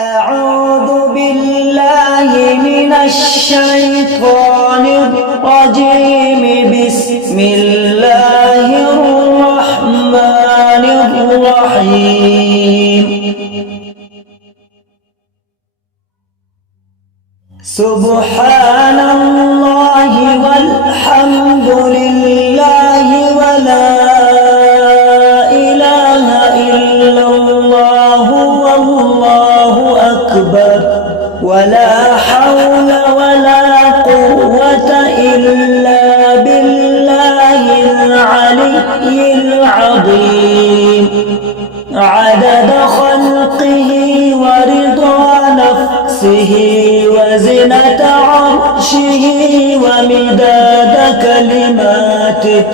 أعوذ بالله من الشيطان الرجيم. بسم الله الرحمن الرحيم. سبحان الله والحمد لله ولا إله إلا الله والله أكبر ولا حول ولا قوة إلا بالله العلي العظيم. عدد خلقه ورضا نفسه وزنة عرشه ومداد كلماته.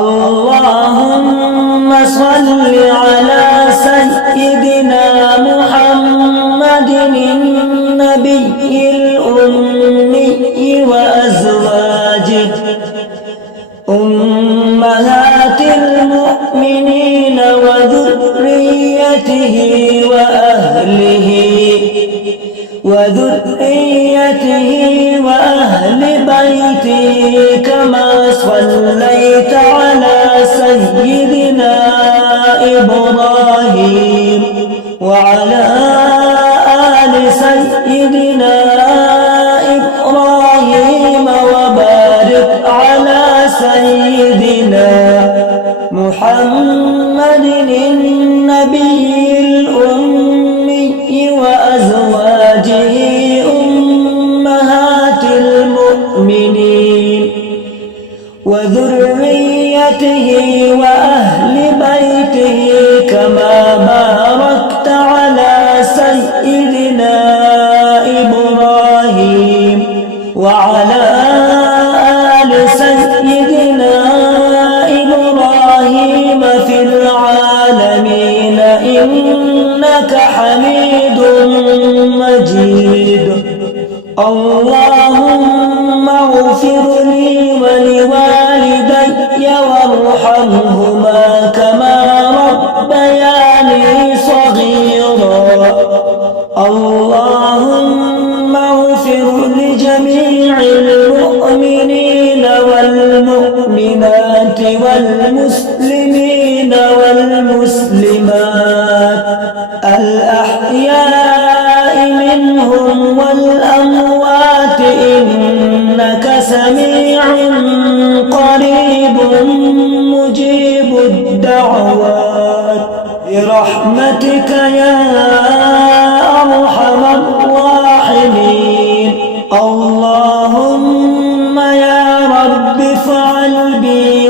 اللهم صل على سيدنا محمد النبي الأمي وأزواجه أمهات المؤمنين وذريته وأهل بيته كما صليت على سيدنا إبراهيم وعلى آل سيدنا إبراهيم وبارك على سيدنا محمد النبي الأمي وأزواجه أمهات المؤمنين وذريته وأهل بيته كما باركت على سيدنا إبراهيم وعلى آل سيدنا إبراهيم في العالمين إنك حميد مجيد. اللهم اغفر لي ولوالدي وارحمهما كما ربياني صغيرا. اللهم اغفر لجميع المؤمنين والمؤمنات والمسلمين والمسلمات الأحياء منهم والأموات إنك سميع قريب مجيب الدعوات برحمتك يا أرحم الراحمين. اللهم يا رب افعل بي